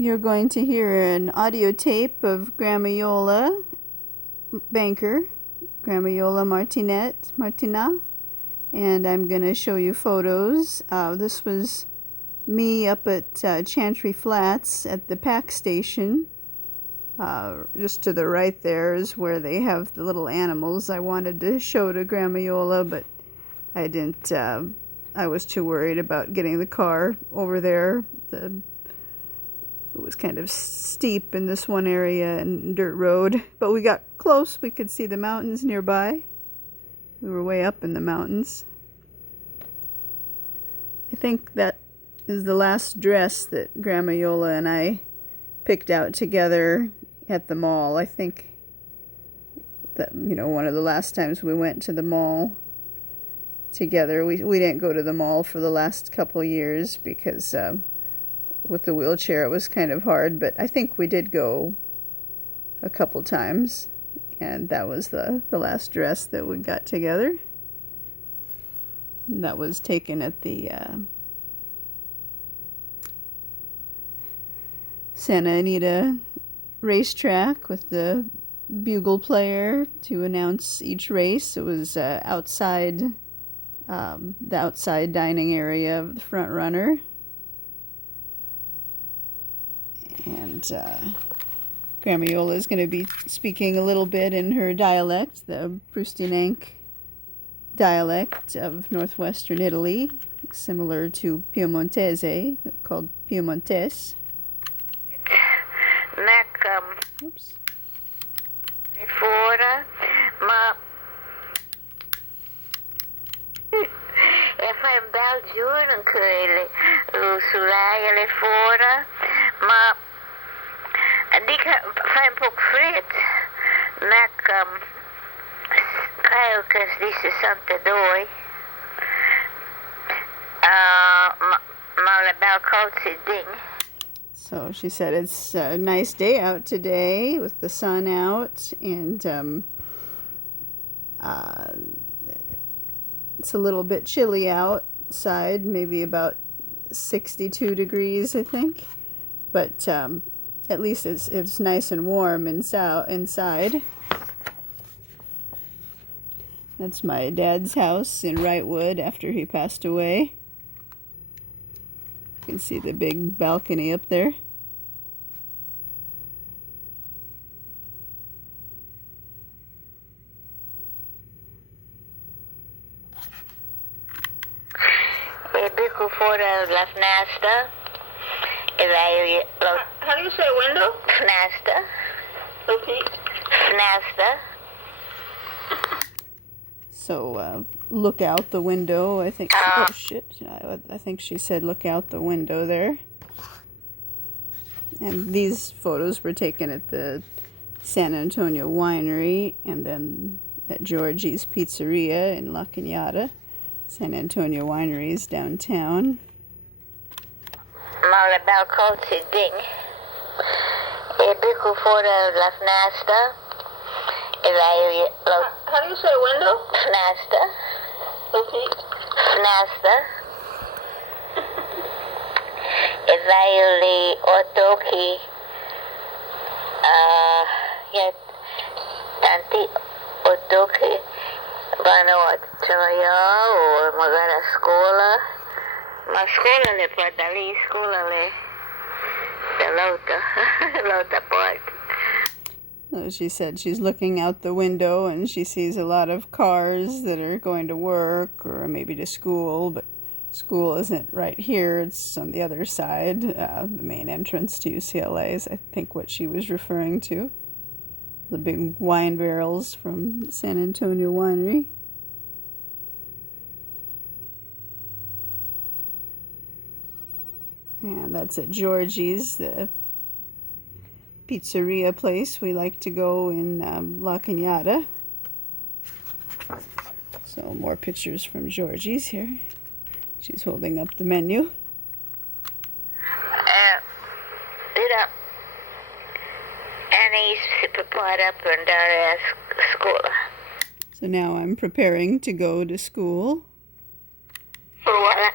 You're going to hear an audio tape of Grandma Iole Banker, Grandma Iole Martinat, and I'm going to show you photos. This was me up at Chantry Flats at the pack station. Just to the right there is where they have the little animals I wanted to show to Grandma Iole, but I didn't. I was too worried about getting the car over there. It was kind of steep in this one area and dirt road, but we got close. We could see the mountains nearby. We were way up in the mountains. I think that is the last dress that Grandma Iole and I picked out together at the mall. I think that, one of the last times we went to the mall together. We didn't go to the mall for the last couple years because with the wheelchair it was kind of hard, but I think we did go a couple times, and that was the last dress that we got together. And that was taken at the Santa Anita racetrack with the bugle player to announce each race. It was outside the outside dining area of the front runner. And Grandma Iole is going to be speaking a little bit in her dialect, the Prustinenc dialect of northwestern Italy, similar to Piemontese, called Piemontese. Oops. Fora, ma fa un bel giorno che lo soleil è fuori, ma fa un po' freddo. Credo che di 62, ma la bel colzi ding. So she said it's a nice day out today with the sun out, and it's a little bit chilly outside, maybe about 62 degrees, I think. But at least it's nice and warm inside. That's my dad's house in Wrightwood after he passed away. You can see the big balcony up there. How do you say window? Fnasta. Repeat. Fnasta. So look out the window, I think. Oh shit! I think she said look out the window there. And these photos were taken at the San Antonio Winery and then at Georgie's Pizzeria in La Cañada. San Antonio Winery is downtown. Ma la bel colzi ding. E dico fuori la finestra. How do you say window? Finestra. Repeat. Finestra. E veio lì occhi. Tanti occhi vanno a lavorare o magari a scuola. Ma scuola le fa da lì, scuola le dall'altra parte. She said she's looking out the window and she sees a lot of cars that are going to work or maybe to school, but school isn't right here, it's on the other side. The main entrance to UCLA is, I think, what she was referring to. The big wine barrels from San Antonio Winery. And that's at Georgie's, the pizzeria place we like to go in La Cañada. So more pictures from Georgie's here. She's holding up the menu. So now I'm preparing to go to school. For what?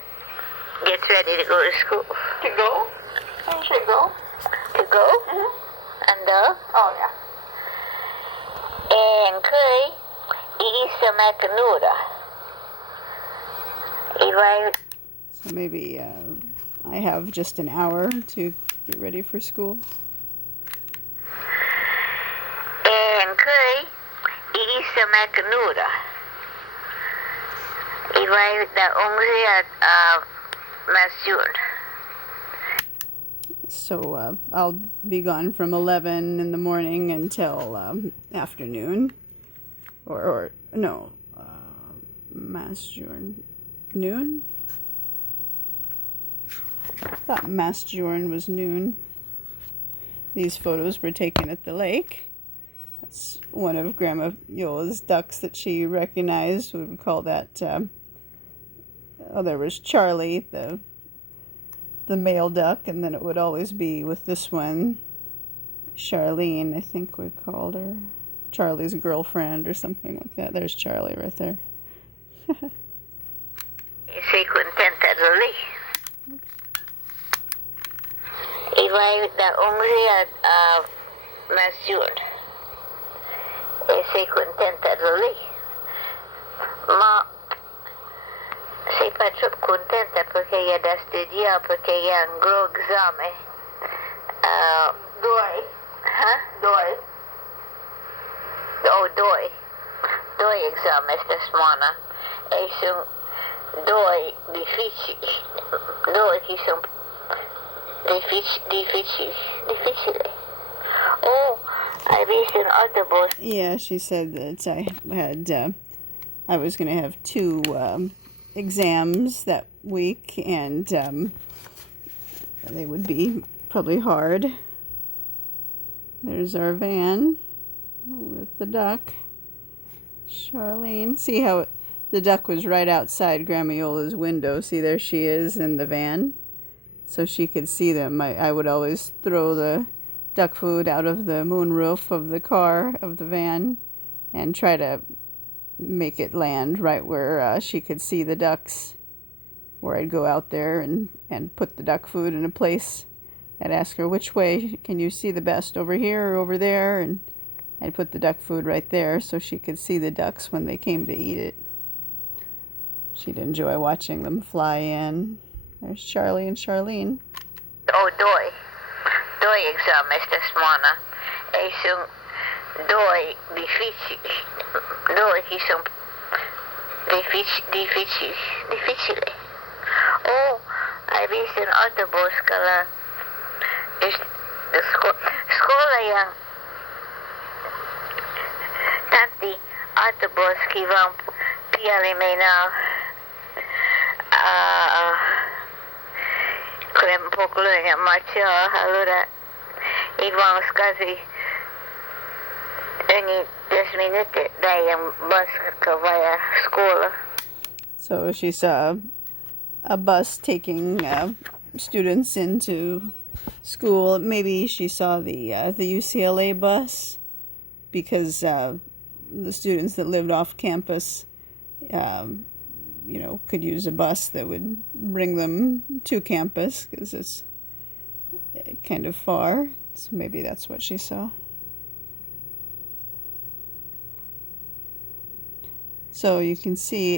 Get ready to go to school. To go? I should go. go? Ando? Oh, yeah. En kay, iisa makanura. Iway, So maybe I have just an hour to get ready for school. en kay, iisa makanura. Iway da ongri at masyur. So I'll be gone from 11 in the morning until afternoon. Or no, noon? I thought Masjourn was noon. These photos were taken at the lake. That's one of Grandma Iola's ducks that she recognized. We would call that, there was Charlie, the male duck, and then it would always be with this one, Charlene, I think we called her. Charlie's girlfriend or something like that. There's Charlie right there. Si contenta really. Iway da ongri at masyur. Si contenta really. Ma si faccio contenta perché io da studiare, perché io ho un grosso esame. Doi. Huh? Doi. Oh, doi esame esta semana. E sono doi difficili. Doi che sono difficili. Oh, I visto un autobus. Yeah, she said that I was going to have two exams that week, and they would be probably hard. There's our van with the duck, Charlene. See how the duck was right outside Grandma Iola's window. See, there she is in the van, so she could see them. I would always throw the duck food out of the moonroof of the car, of the van, and try to make it land right where she could see the ducks, where I'd go out there and put the duck food in a place. I'd ask her, which way can you see the best, over here or over there? And I'd put the duck food right there so she could see the ducks when they came to eat it. She'd enjoy watching them fly in. There's Charlie and Charlene. Oh, doi exame esta semana. E sono doi difficili. Doi che sono difficili. Oh, hai visto un autobus che la scuola yang tanti autobus che vanno piali mena con un po' di marcia, allora i vanno quasi ogni 10 minuti dai un bus che va a scuola. So she saw a bus taking students into school. Maybe she saw the UCLA bus, because the students that lived off campus, could use a bus that would bring them to campus, because it's kind of far. So maybe that's what she saw. So you can see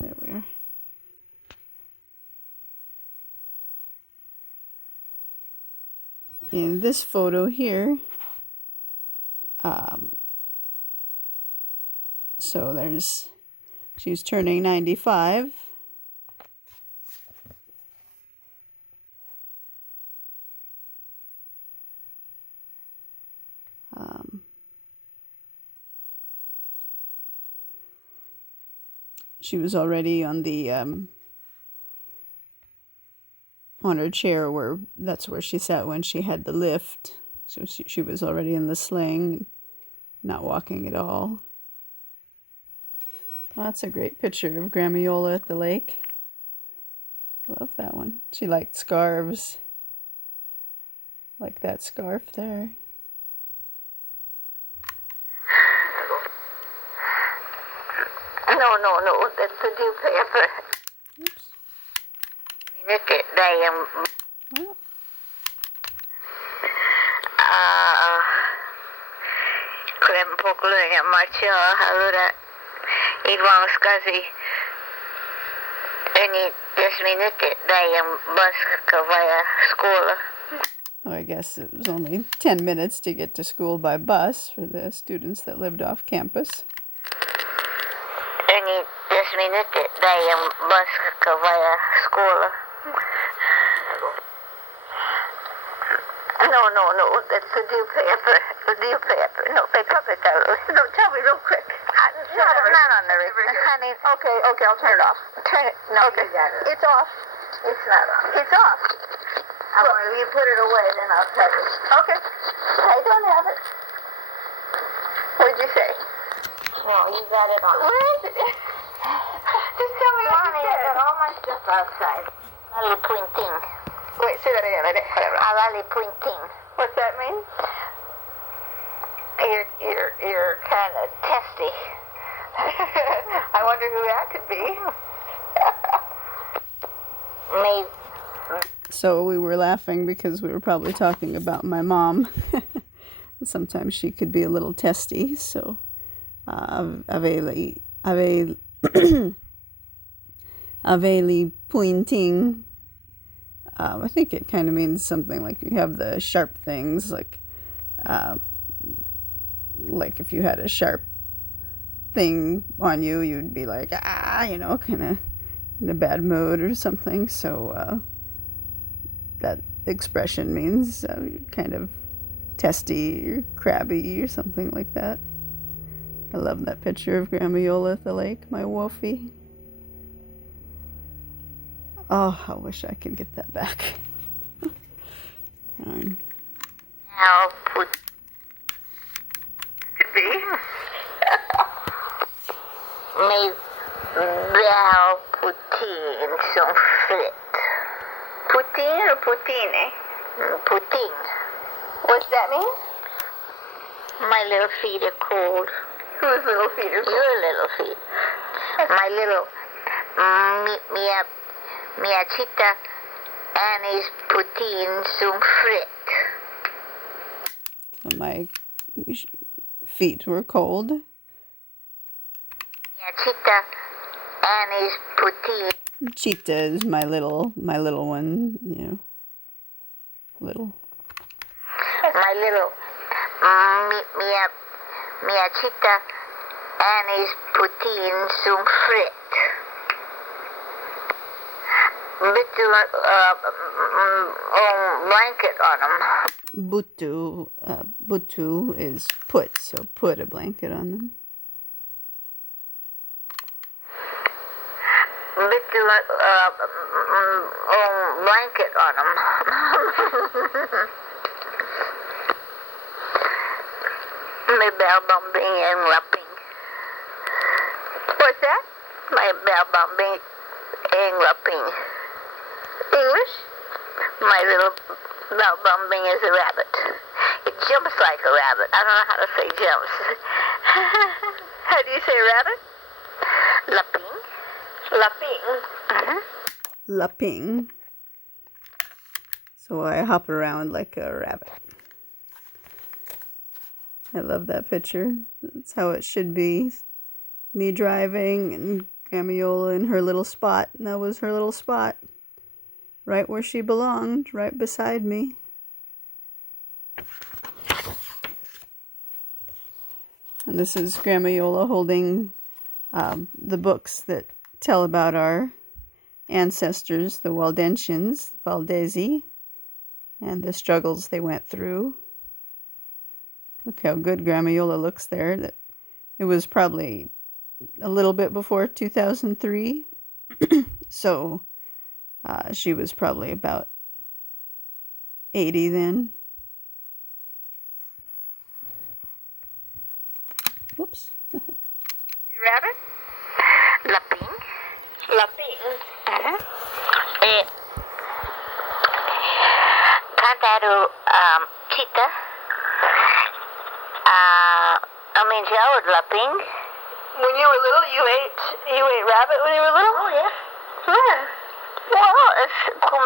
there we are. In this photo here, so she's turning 95. She was already on the on her chair, that's where she sat when she had the lift. So she was already in the sling, not walking at all. Well, that's a great picture of Grandma Iole at the lake. Love that one. She liked scarves, like that scarf there. No, that's a new paper. Oops. Minute day Oh, Krem pokluja macho halura Ivan skazi any 10 minute day bus via school. I guess it was only 10 minutes to get to school by bus for the students that lived off campus. Any 10 minute day bus via school. No, that's the dew paper. The dew paper. No, pick up it though. No, tell me real quick. Not on the river. Honey. Okay, I'll turn it off. Turn it. No, okay. It's off. It's not off. It's off. Well, you put it away, then I'll tell you. Okay. I don't have it. What'd you say? No, you got it on. Where is it? Just tell me what you said. I got all my stuff outside. Ali pointing. Wait, say that again. I didn't. Whatever. Ali pointing. What's that mean? You're kind of testy. I wonder who that could be. Me. So we were laughing because we were probably talking about my mom. Sometimes she could be a little testy. So, aveli pointing. I think it kind of means something like you have the sharp things, like if you had a sharp thing on you, you'd be like, kind of in a bad mood or something. So that expression means kind of testy or crabby or something like that. I love that picture of Grandma Iole at the lake, my wolfie. Oh, I wish I could get that back. Darn. Now put. Could be. May thou poutine some frit. Poutine or poutine? Poutine. What's that mean? My little feet are cold. Whose little feet are cold? Your little feet. My little mia chita Annie's poutine some frit. So my feet were cold. Mia chita Annie's poutine. Cheetah is my little one, little. My little mia chita Annie's poutine some frit. Bit blanket on them. Butu is put, so put a blanket on them. Bit blanket on them. My bell bumping and rapping. What's that? My bell bumping and rapping. English? My little bell bumping is a rabbit. It jumps like a rabbit. I don't know how to say jumps. How do you say rabbit? Lapping. Lapping. Lapping. So I hop around like a rabbit. I love that picture. That's how it should be. Me driving and Grandma Iole in her little spot. And that was her little spot. Right where she belonged, right beside me. And this is Grandma Iole holding the books that tell about our ancestors, the Waldensians, Valdesi, and the struggles they went through. Look how good Grandma Iole looks there. It was probably a little bit before 2003. So she was probably about 80 then. Whoops. Rabbit? Lapping. Kantaru cheetah. Jawad lapping. When you were little, you ate rabbit when you were little? Oh, yeah. When? Well, it's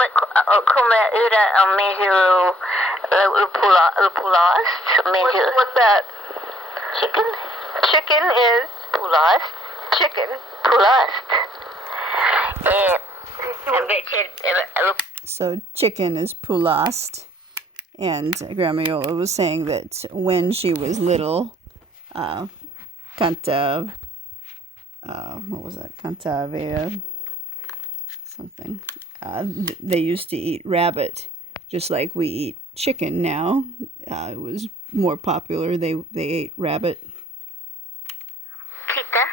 come ura measure pulast. What's that? Chicken. Chicken is pulast. Chicken. Pulast. So chicken is pulast. And Grandma Iole was saying that when she was little, Canta, what was that? Cantavea something. They used to eat rabbit, just like we eat chicken now. It was more popular. They ate rabbit. Kita,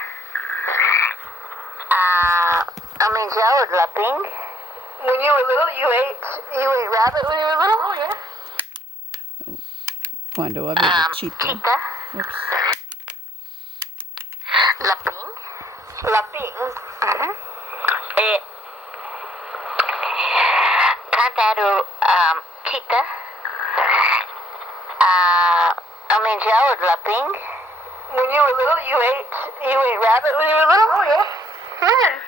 laping. When you were little, you ate rabbit when you were little. Oh yeah. Cuando había chita. Kita. Oops. Laping. Laping. Cantado kita. Laping. When you were little, you ate rabbit when you were little. Oh yeah. Yeah.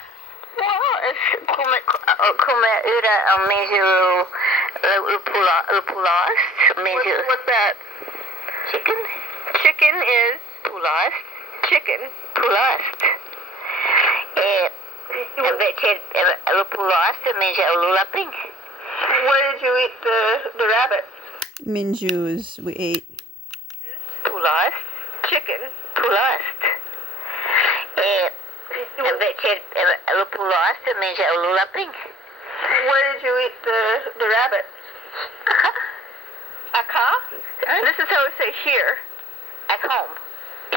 Come ura measure pulast. What's that? Chicken. Chicken is pulast. Chicken. Pulast. Pulast measure laping. Where did you eat the rabbit? Minjus we ate. Pulast. Chicken. Pulast. Pulast measure laping. Where did you eat the rabbit? Aka? This is how we say here. At home.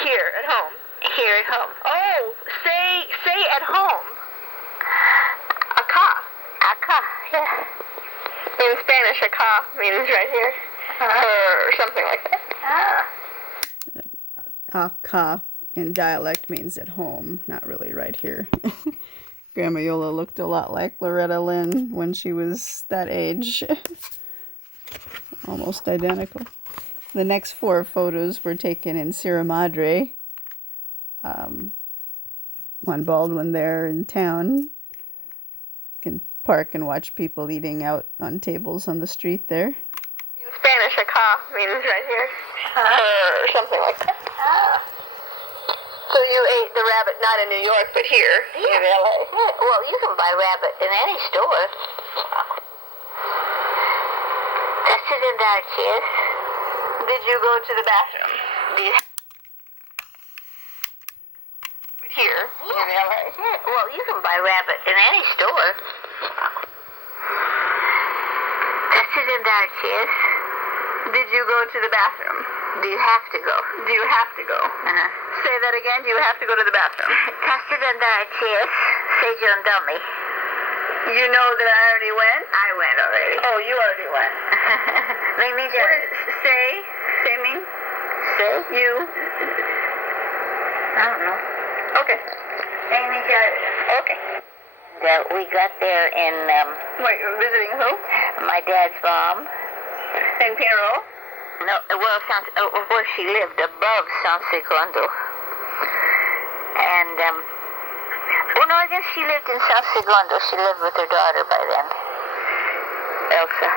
Here at home. Here at home. Oh, say at home. Aka. Aka, yeah. In Spanish, aka means right here. Or something like that. Aka in dialect means at home, not really right here. Grandma Iole looked a lot like Loretta Lynn when she was that age. Almost identical. The next 4 photos were taken in Sierra Madre. One Baldwin there in town. You can park and watch people eating out on tables on the street there. In Spanish, aka means right here. Or something like that. So you ate the rabbit not in New York, but here in LA. Well, you can buy rabbit in any store. Did you go to the bathroom? Here in LA. Well, you can buy rabbit in any store. Did you go to the bathroom? Do you have to go? Do you have to go? Say that again. Do you have to go to the bathroom? You know that I already went? I went already. Oh, you already went. Say me. Say? You. I don't know. Okay. Okay. We got there in, wait, visiting who? My dad's mom. In Pinero? No, well, where she lived, above San Segundo. And, well, no, I guess she lived in San Segundo. She lived with her daughter by then, Elsa.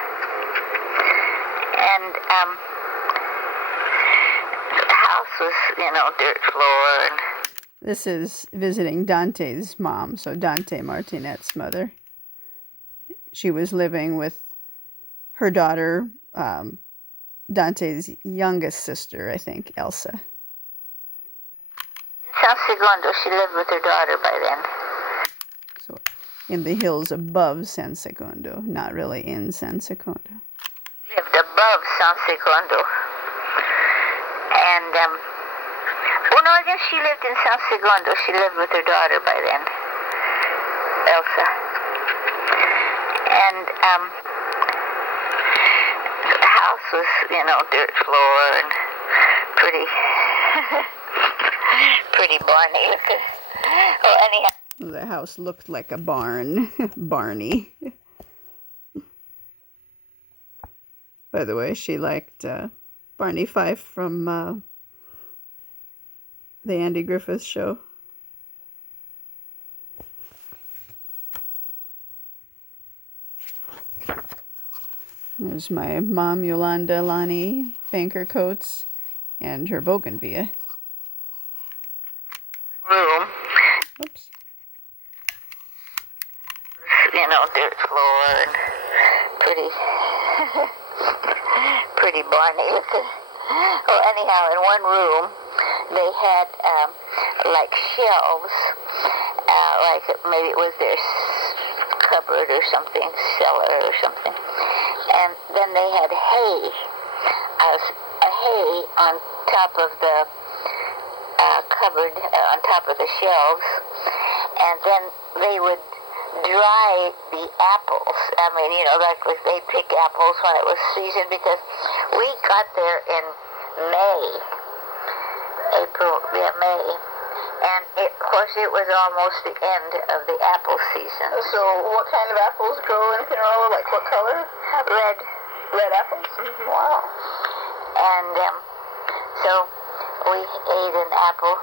And, the house was, dirt floor and... This is visiting Dante's mom, so Dante Martinat's mother. She was living with her daughter, Dante's youngest sister, I think, Elsa. San Segundo, she lived with her daughter by then. So in the hills above San Segundo, not really in San Segundo. Lived above San Segundo. And, well, no, I guess she lived in San Segundo. She lived with her daughter by then, Elsa. And, the house was, dirt floor and pretty, pretty barny looking. Well, anyhow. The house looked like a barn. Barney. By the way, she liked Barney Fife from the Andy Griffith Show. There's my mom, Yolanda Lonnie Banker coats, and her bougainvillea. Room. Oops. You know, dirt floor and pretty, pretty barny looking. Well, anyhow, in one room, they had like shelves, like maybe it was their cupboard or something, cellar or something. And then they had hay, a hay on top of the cupboard, on top of the shelves. And then they would dry the apples. I mean, you know, like they pick apples when it was season, because we got there in May, May. And of course it was almost the end of the apple season. So what kind of apples grow in Pinerolo? Like what color? Red. Red apples? Mm-hmm. Wow. And so we ate an apple,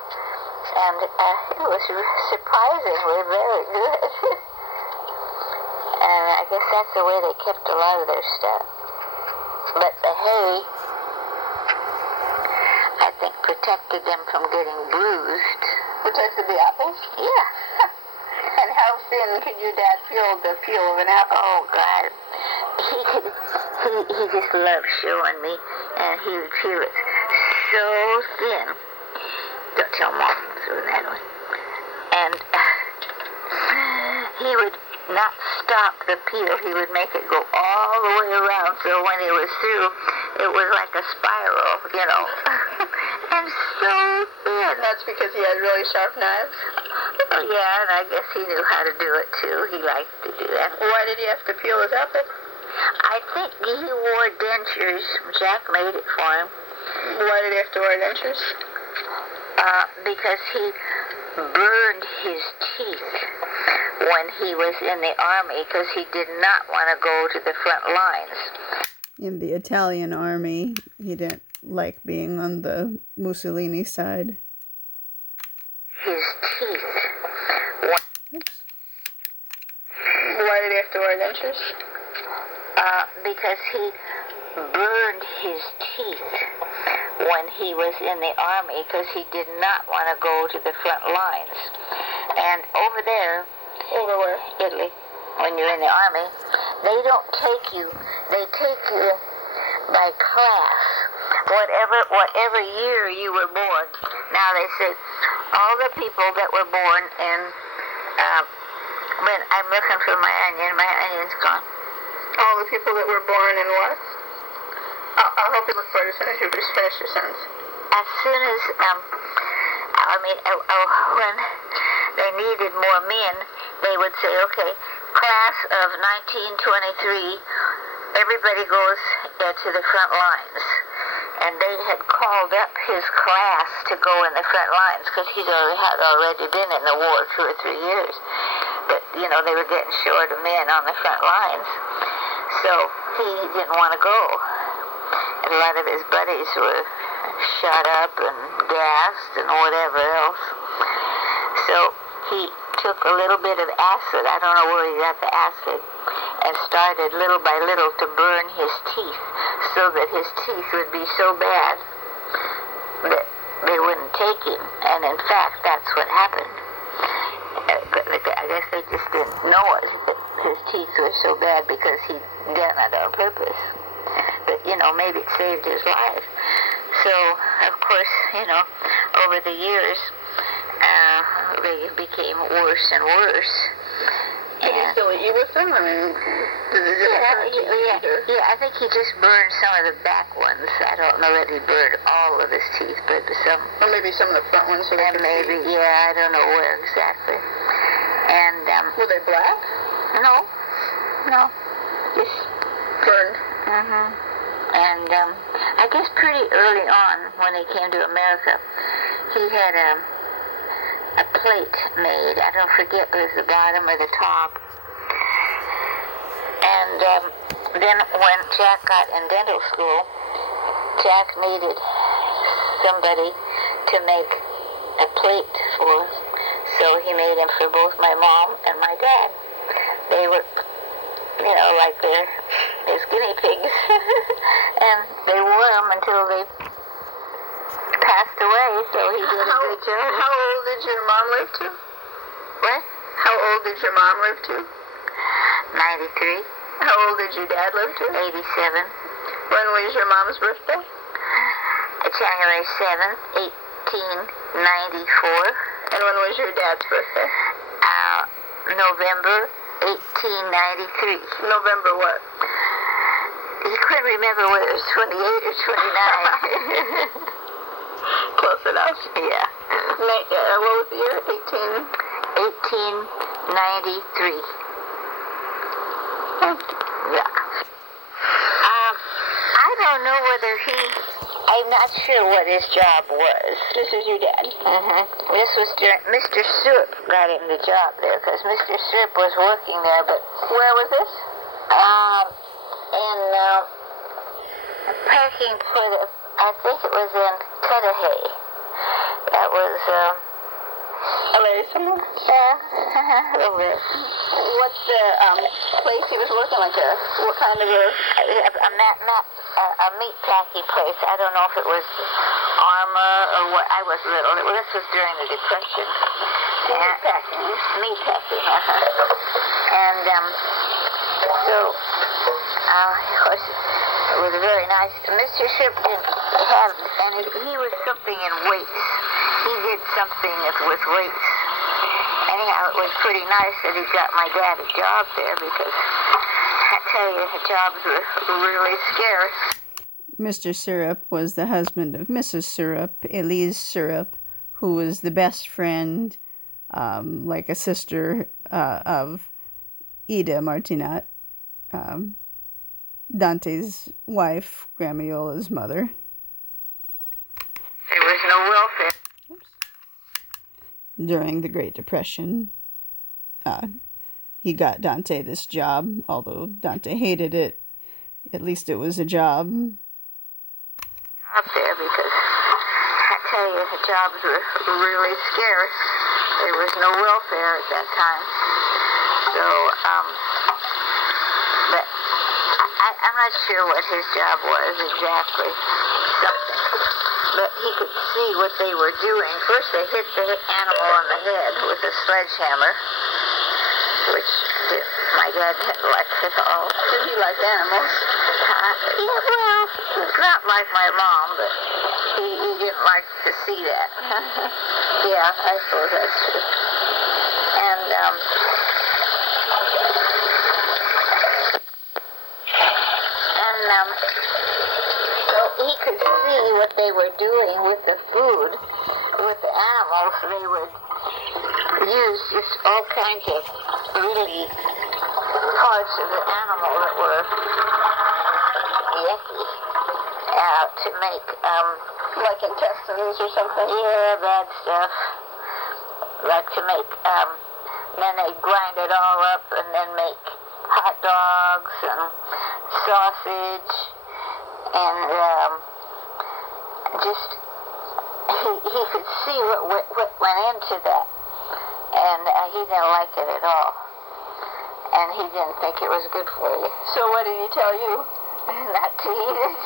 and it was surprisingly very good. And I guess that's the way they kept a lot of their stuff. But the hay, I think, protected them from getting bruised. Protected the apples? Yeah. And how thin could your dad feel the peel of an apple? Oh, God. He just loved showing me, and he would feel it so thin. Don't tell Mom through that one. And he would not stop the peel. He would make it go all the way around, so when he was through, it was like a spiral, you know. And so thin. That's because he had really sharp knives? Oh, yeah, and I guess he knew how to do it, too. He liked to do that. Why did he have to peel his apple? I think he wore dentures. Jack made it for him. Why did he have to wear dentures? Because he burned his teeth when he was in the army, because he did not want to go to the front lines. In the Italian army, he didn't like being on the Mussolini side. His teeth. Oops. Why did he have to wear dentures? Because he burned his teeth when he was in the army, because he did not want to go to the front lines. And over there, Over where? Italy, when you're in the army, they don't take you, they take you by class. Whatever year you were born. Now they say all the people that were born in, when I'm looking for my onion's gone. All the people that were born in what? I'll help you look for it as soon as you just finish your sentence. As soon as, when they needed more men, they would say, okay, class of 1923, everybody goes to the front lines. And they had called up his class to go in the front lines, because he had already been in the war 2 or 3 years. But, you know, they were getting short of men on the front lines. So he didn't want to go. And a lot of his buddies were shot up and gassed and whatever else. So he took a little bit of acid, I don't know where he got the acid, and started little by little to burn his teeth, so that his teeth would be so bad that they wouldn't take him. And in fact, that's what happened. I guess they just didn't know it, that his teeth were so bad, because he'd done it on purpose. But, you know, maybe it saved his life. So, of course, you know, over the years, they became worse and worse. Did he still eat with them? I mean, yeah, I think he just burned some of the back ones. I don't know that he burned all of his teeth, but some. Or maybe some of the front ones. So And maybe, I don't know where exactly. And, were they black? No, just Burned. Mm-hmm. And I guess pretty early on, when he came to America, he had a plate made. I don't forget if it was the bottom or the top. And then when Jack got in dental school, Jack needed somebody to make a plate for. So he made them for both my mom and my dad. They were, you know, like they're as guinea pigs. And they wore them until they passed away, so he did a good job. How old did your mom live to? What? How old did your mom live to? 93. How old did your dad live to? 87. When was your mom's birthday? January 7th, 1894. And when was your dad's birthday? November 1893. November what? He couldn't remember whether it was 28 or 29. Close enough. Yeah. What was the year? 1893. Yeah. I don't know whether I'm not sure what his job was. This is your dad. This was during, Mr. Sirp got him the job there, because Mr. Sirp was working there, but... Where was this? In packing for the, I think it was in Cudahy. That was, LA somewhere? yeah, a little bit. What's the place he was working like there? What kind of A meat packing place. I don't know if it was Armour or what. I was little. This was during the Depression. Meat packing? Meat packing, And so, of course, it was very nice. Mr. Ship didn't have, and he was something in weights. He did something with weights. Anyhow, it was pretty nice that he got my dad a job there, because I tell you, the jobs were really scarce. Mr. Syrup was the husband of Mrs. Syrup, Elise Syrup, who was the best friend, like a sister of Iole Martinat, Dante's wife, Grandma Iola's mother. There was no welfare. During the Great Depression, he got Dante this job, although Dante hated it. At least it was a job. Up there, because I tell you, the jobs were really scarce. There was no welfare at that time. So, but I'm not sure what his job was exactly. Something. But he could see what they were doing. First, they hit the animal on the head with a sledgehammer, which my dad didn't like at all. Did he like animals? Yeah, well, not like my mom, but he didn't like to see that. Yeah, I suppose that's true. And, so he could see what they were doing with the food, with the animals. They would use just all kinds of really parts of the animal that were yucky to make, Like intestines or something? yeah, bad stuff. Like to make, then they grind it all up and then make hot dogs and sausage and just he could see what went into that, and he didn't like it at all, and he didn't think it was good for you. So what did he tell you? Not to eat it.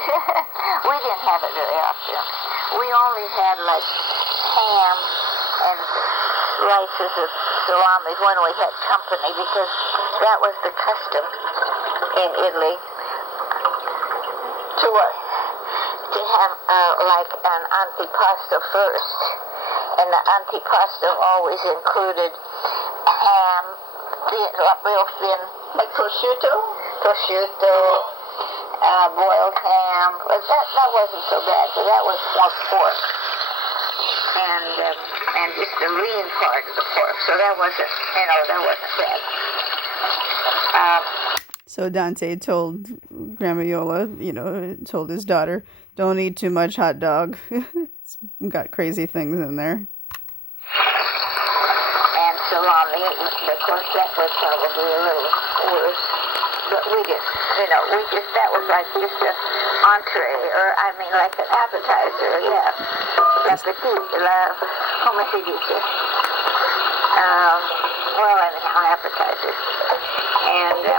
We didn't have it very often. We only had like ham and slices of salami when we had company, because that was the custom in Italy. To what? To have like an antipasto first, and the antipasto always included ham, real thin, Like prosciutto? boiled ham. But that wasn't so bad, because that was more pork, and just the lean part of the pork. So that wasn't bad. So Dante told Grandma Iole, told his daughter, don't eat too much hot dog. It's got crazy things in there. And salami, of course, that was probably a little worse. But that was like just an entree, or like an appetizer, yeah. Come si dice? Well, anyhow, appetizer.